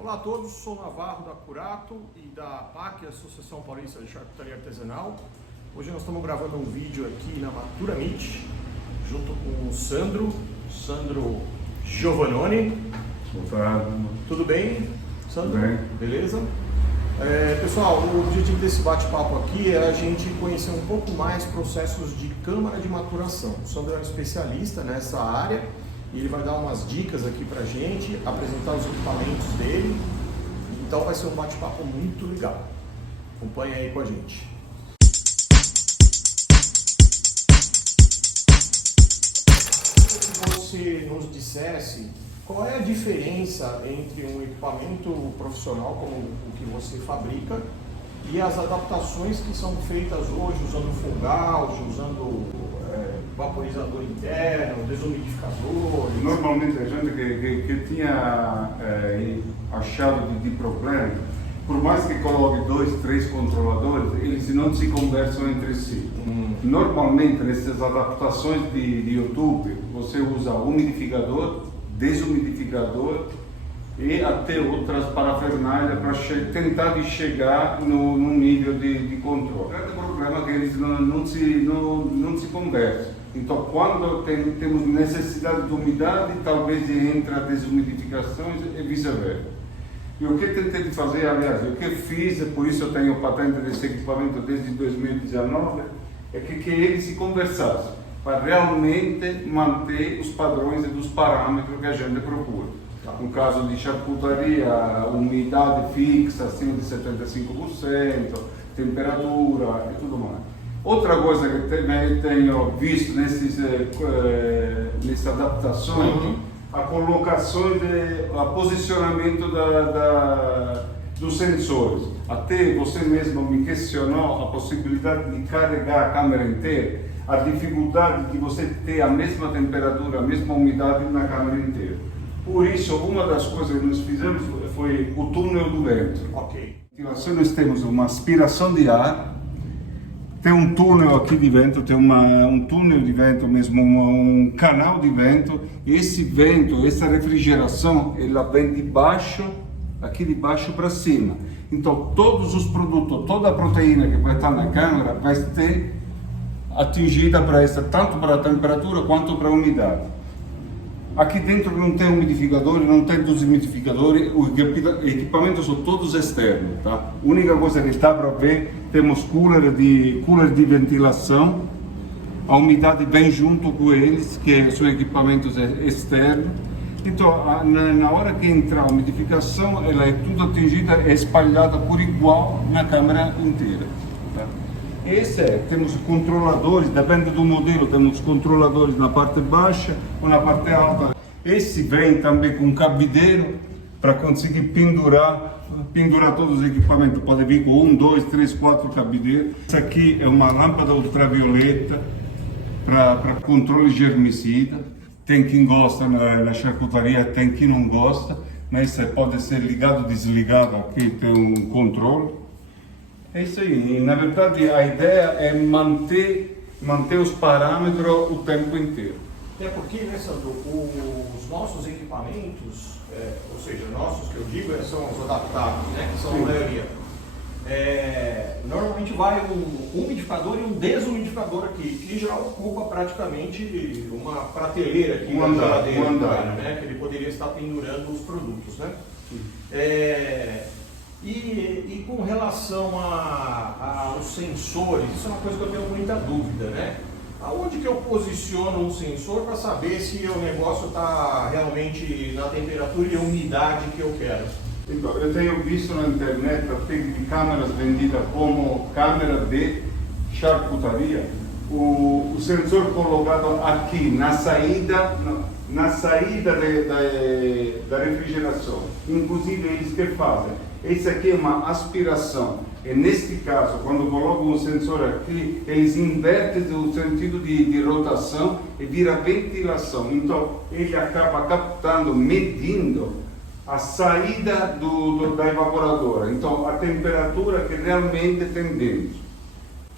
Olá a todos, sou Navarro da Curato e da PAC, Associação Paulista de Charcutaria Artesanal. Hoje nós estamos gravando um vídeo aqui na Matura Meat, junto com o Sandro Giovannoni. Tudo bem, Sandro? Tudo bem. Beleza? Pessoal, o objetivo desse bate-papo aqui é a gente conhecer um pouco mais processos de câmara de maturação. O Sandro é um especialista nessa área e ele vai dar umas dicas aqui pra gente, apresentar os equipamentos dele. Então vai ser um bate-papo muito legal. Acompanha aí com a gente. Se você nos dissesse qual é a diferença entre um equipamento profissional como o que você fabrica e as adaptações que são feitas hoje usando fogaus, usando vaporizador interno, desumidificador. Normalmente a gente que tinha achado de problema, por mais que coloque 2, 3 controladores, eles não se conversam entre si. Normalmente nessas adaptações de YouTube, você usa umidificador, desumidificador e até outras parafernálias para tentar de chegar no nível de controle. O grande problema é que eles não se conversam. Então, quando temos necessidade de umidade, talvez entre a desumidificação e vice-versa. E o que eu tentei de fazer, aliás, o que eu fiz, por isso eu tenho patente desse equipamento desde 2019, é que eles se conversassem, para realmente manter os padrões e os parâmetros que a gente procura. No caso de charcutaria, umidade fixa acima de 75%, temperatura e tudo mais. Outra coisa que também tenho visto nessas adaptações, a colocação a posicionamento dos sensores. Até você mesmo me questionou a possibilidade de carregar a câmera inteira, a dificuldade de você ter a mesma temperatura, a mesma umidade na câmera inteira. Por isso, uma das coisas que nós fizemos foi o túnel do vento. Ok. Nós temos uma aspiração de ar, tem um túnel aqui de vento, tem um túnel de vento mesmo, um canal de vento. E esse vento, essa refrigeração, ela vem de baixo, aqui de baixo para cima. Então, todos os produtos, toda a proteína que vai estar na câmara vai ser atingida para essa, tanto para a temperatura quanto para a umidade. Aqui dentro não tem umidificador, não tem desumidificador, os equipamentos são todos externos, tá? A única coisa que está para ver, temos cooler de ventilação, a umidade vem junto com eles, que são equipamentos externos. Então, na hora que entra a umidificação, ela é tudo atingida, é espalhada por igual na câmara inteira. Tá? Temos controladores, depende do modelo, temos controladores na parte baixa ou na parte alta. Esse vem também com cabideiro para conseguir pendurar todos os equipamentos. Pode vir com 1, 2, 3, 4 cabideiros. Essa aqui é uma lâmpada ultravioleta para controle germicida. Tem quem gosta na charcutaria, tem quem não gosta, mas pode ser ligado ou desligado, aqui tem um controle. É isso aí, na verdade a ideia é manter os parâmetros o tempo inteiro. É porque, né, Sandro, os nossos equipamentos, ou seja, nossos que eu digo, são os adaptáveis, né, que são a maioria. Normalmente vai um umidificador e um desumidificador aqui, que já ocupa praticamente uma prateleira aqui na geladeira, né, que ele poderia estar pendurando os produtos, né? E com relação aos sensores, isso é uma coisa que eu tenho muita dúvida, né? Aonde que eu posiciono um sensor para saber se o negócio está realmente na temperatura e umidade que eu quero? Então, eu tenho visto na internet até de câmeras vendidas como câmera de charcutaria, o sensor colocado aqui na saída da refrigeração. Inclusive eles que fazem? Esse aqui é uma aspiração. E neste caso, quando colocam o sensor aqui, eles invertem o sentido de rotação e vira ventilação. Então, ele acaba captando, medindo a saída da evaporadora. Então, a temperatura que realmente tem dentro.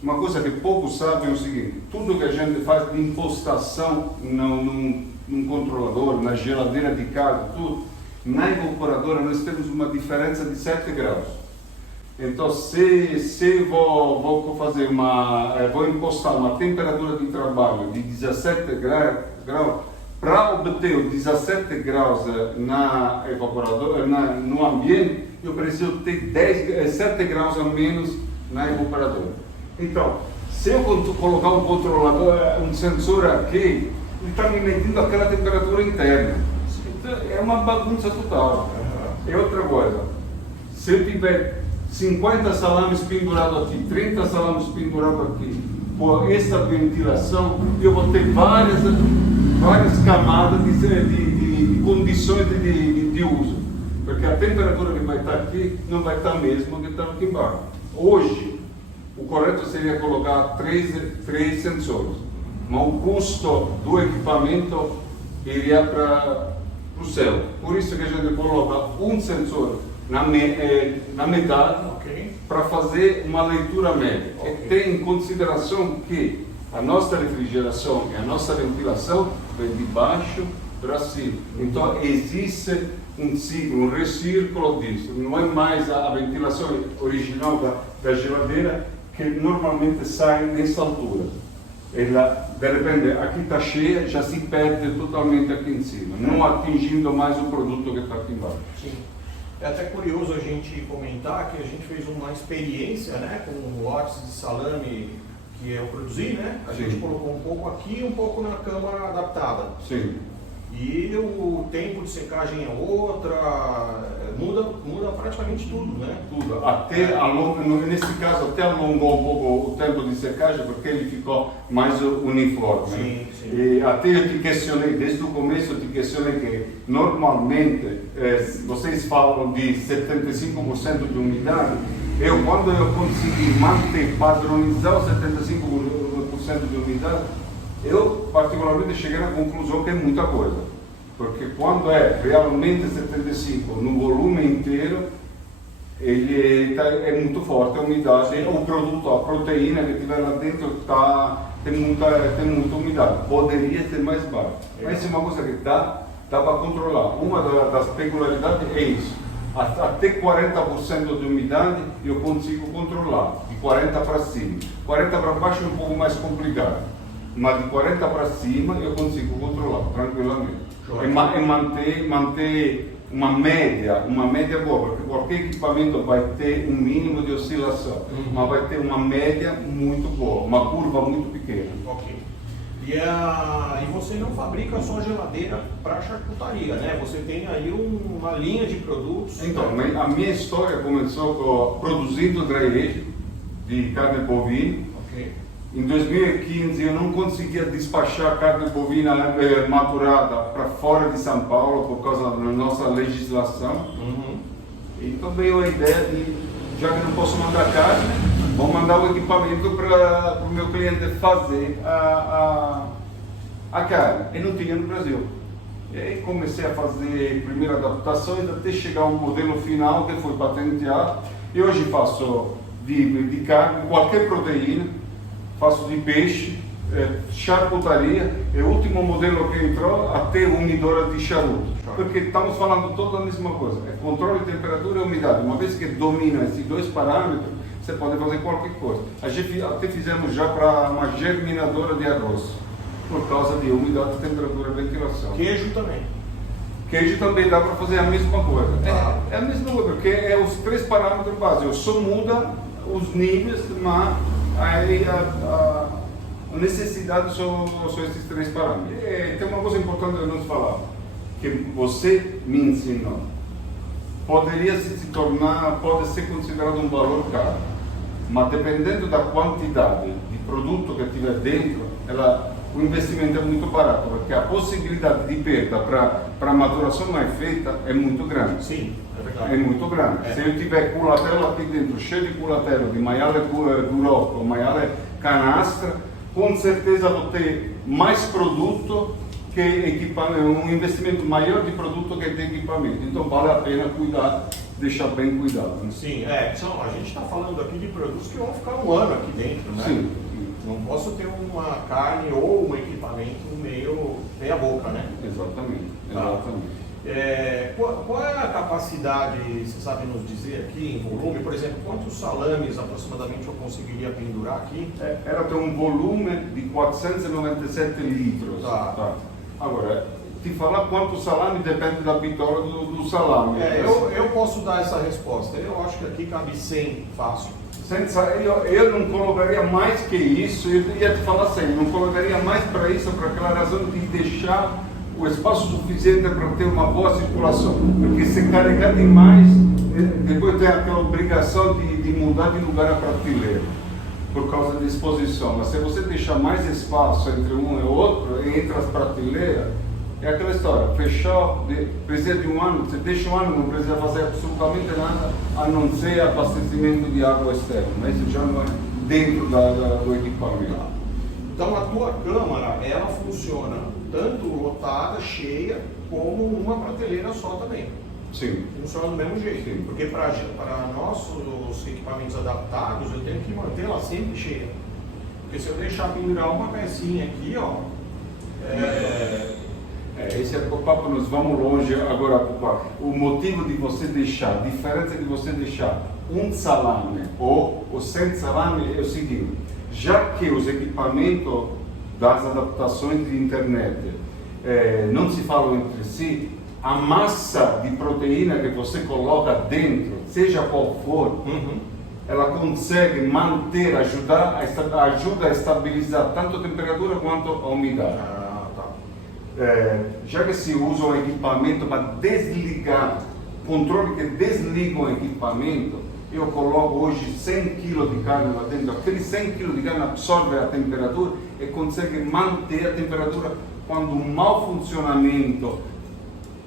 Uma coisa que poucos sabem é o seguinte: tudo que a gente faz de impostação num controlador, na geladeira de casa, tudo, na evaporadora nós temos uma diferença de 7 graus. Então, se vou fazer vou encostar uma temperatura de trabalho de 17 graus, para obter os 17 graus na evaporadora, no ambiente, eu preciso ter 7 graus a menos na evaporadora. Então, se eu colocar um controlador, um sensor aqui, ele está me medindo aquela temperatura interna. Então, é uma bagunça total. E outra coisa, se eu tiver 50 salames pendurados aqui, 30 salames pendurados aqui, por essa ventilação, eu vou ter várias camadas de condições de uso, porque a temperatura que vai estar aqui não vai estar a mesma que está aqui embaixo. Hoje, o correto seria colocar três sensores, mas o custo do equipamento iria para o céu. Por isso que a gente coloca um sensor na metade, para fazer uma leitura média. E tem em consideração que a nossa refrigeração e a nossa ventilação vem de baixo para cima. Então existe um ciclo, um recírculo disso. Não é mais a ventilação original da geladeira que normalmente sai nessa altura. Ela, de repente, aqui está cheia, já se perde totalmente aqui em cima, não atingindo mais o produto que está aqui embaixo. Sim. É até curioso a gente comentar que a gente fez uma experiência, né, com lotes de salame que eu produzi, né? A gente colocou um pouco aqui e um pouco na câmara adaptada. Sim. E o tempo de secagem é outra, muda praticamente tudo, né? Tudo. Nesse caso, até alongou um pouco o tempo de secagem, porque ele ficou mais uniforme. Sim, sim. E até eu te questionei, desde o começo eu te questionei que normalmente vocês falam de 75% de umidade. Quando eu consegui padronizar os 75% de umidade, eu particularmente cheguei à conclusão que é muita coisa, porque quando é realmente 75 no volume inteiro, ele é muito forte a umidade, o produto, a proteína que tiver lá dentro tem muita umidade, poderia ser mais baixo, mas é uma coisa que dá para controlar. Uma das peculiaridades é isso, até 40% de umidade eu consigo controlar, de 40 para cima, 40 para baixo é um pouco mais complicado. Mas de 40 para cima eu consigo controlar tranquilamente. E manter uma média boa, porque qualquer equipamento vai ter um mínimo de oscilação, mas vai ter uma média muito boa, uma curva muito pequena. Ok. E você não fabrica só geladeira para charcutaria, né? Você tem aí uma linha de produtos. Então, a minha história começou produzindo dry age de carne bovina. Ok. Em 2015 eu não conseguia despachar carne bovina maturada para fora de São Paulo por causa da nossa legislação. Então veio a ideia de, já que não posso mandar carne, vou mandar o equipamento para o meu cliente fazer a carne. E não tinha no Brasil. E aí comecei a fazer primeiras adaptações até chegar ao modelo final que foi patenteado. E hoje faço de carne, qualquer proteína. Faço de peixe, charcutaria, é o último modelo que entrou, até umidora de charuto. Porque estamos falando toda a mesma coisa, é controle de temperatura e umidade. Uma vez que domina esses dois parâmetros, você pode fazer qualquer coisa. A gente até fizemos já para uma germinadora de arroz, por causa de umidade, temperatura e ventilação. Queijo também. Queijo também dá para fazer a mesma coisa. É a mesma coisa, porque é os três parâmetros básicos, só muda os níveis, mas aí a necessidade são esses três parâmetros. Tem uma coisa importante de nós falar, que você me ensinou. Poderia pode ser considerado um valor caro, mas dependendo da quantidade de produto que tiver dentro, o investimento é muito barato, porque a possibilidade de perda para a maturação mais feita é muito grande. Sim, é verdade. É muito grande. Se eu tiver culatelo aqui dentro, cheio de culatelo, de maiale burocco, maiale canastra, com certeza vou ter mais produto que equipamento, um investimento maior de produto que de equipamento. Então vale a pena cuidar, deixar bem cuidado. Né? Sim, a gente está falando aqui de produtos que vão ficar um ano aqui dentro, né? Sim. Não posso ter uma carne ou um equipamento meia boca, né? Exatamente. Tá. Qual é a capacidade, você sabe nos dizer aqui, em volume? Por exemplo, quantos salames aproximadamente eu conseguiria pendurar aqui? Ela tem um volume de 497 litros. Tá. Agora, te falar quanto salame depende da bitola do salame. Eu posso dar essa resposta. Eu acho que aqui cabe 100 fácil. Eu não colocaria mais que isso, eu ia te falar assim, não colocaria mais para isso, por aquela razão de deixar o espaço suficiente para ter uma boa circulação, porque se carregar demais, depois tem aquela obrigação de mudar de lugar a prateleira, por causa da exposição. Mas se você deixar mais espaço entre um e outro, entre as prateleiras, é aquela história, fechou, precisa de um ano, você deixa um ano, não precisa fazer absolutamente nada, a não ser abastecimento de água externa, mas isso já não é dentro do equipamento. Então a tua câmara, ela funciona tanto lotada, cheia, como uma prateleira só também. Sim. Funciona do mesmo jeito. Sim. Porque para nossos equipamentos adaptados, eu tenho que mantê-la sempre cheia. Porque se eu deixar pendurar uma pecinha aqui, ó... Esse é o papo, nós vamos longe agora. O motivo de você deixar, a diferença de você deixar um salame ou 100 salame é o seguinte: já que os equipamentos das adaptações de internet não se falam entre si, a massa de proteína que você coloca dentro, seja qual for, ela consegue manter, ajuda a estabilizar tanto a temperatura quanto a umidade. Já que se usa um equipamento para desligar, controle que desliga o equipamento, eu coloco hoje 100 kg de carne lá dentro, aquele 100 kg de carne absorve a temperatura e consegue manter a temperatura quando o mau funcionamento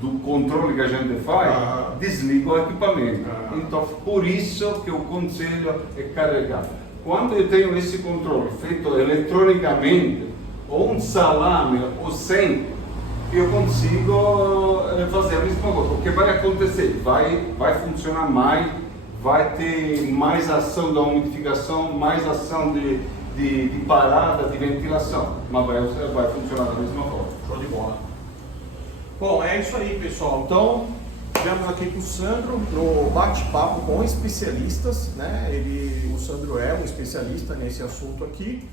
do controle que a gente faz, desliga o equipamento. Então, por isso que o conselho é carregar. Quando eu tenho esse controle feito eletronicamente, ou um salame, ou 100, eu consigo fazer a mesma coisa. O que vai acontecer? Vai funcionar mais, vai ter mais ação da umidificação, mais ação de parada, de ventilação, mas vai funcionar da mesma forma. Show de bola. Bom, é isso aí, pessoal. Então, tivemos aqui com o Sandro no bate-papo com especialistas, né? O Sandro é um especialista nesse assunto aqui.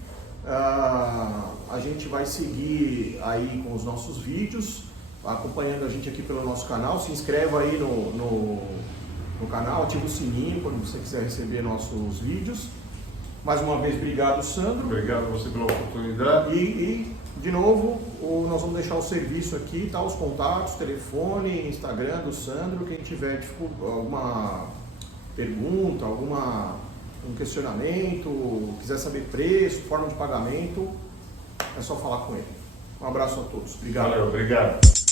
A gente vai seguir aí com os nossos vídeos, acompanhando a gente aqui pelo nosso canal. Se inscreva aí no canal, ativa o sininho quando você quiser receber nossos vídeos. Mais uma vez, obrigado, Sandro. Obrigado a você pela oportunidade. E de novo, nós vamos deixar o serviço aqui, tá? Os contatos, telefone, Instagram do Sandro. Quem tiver alguma pergunta, um questionamento, quiser saber preço, forma de pagamento, é só falar com ele. Um abraço a todos. Obrigado. Valeu, obrigado.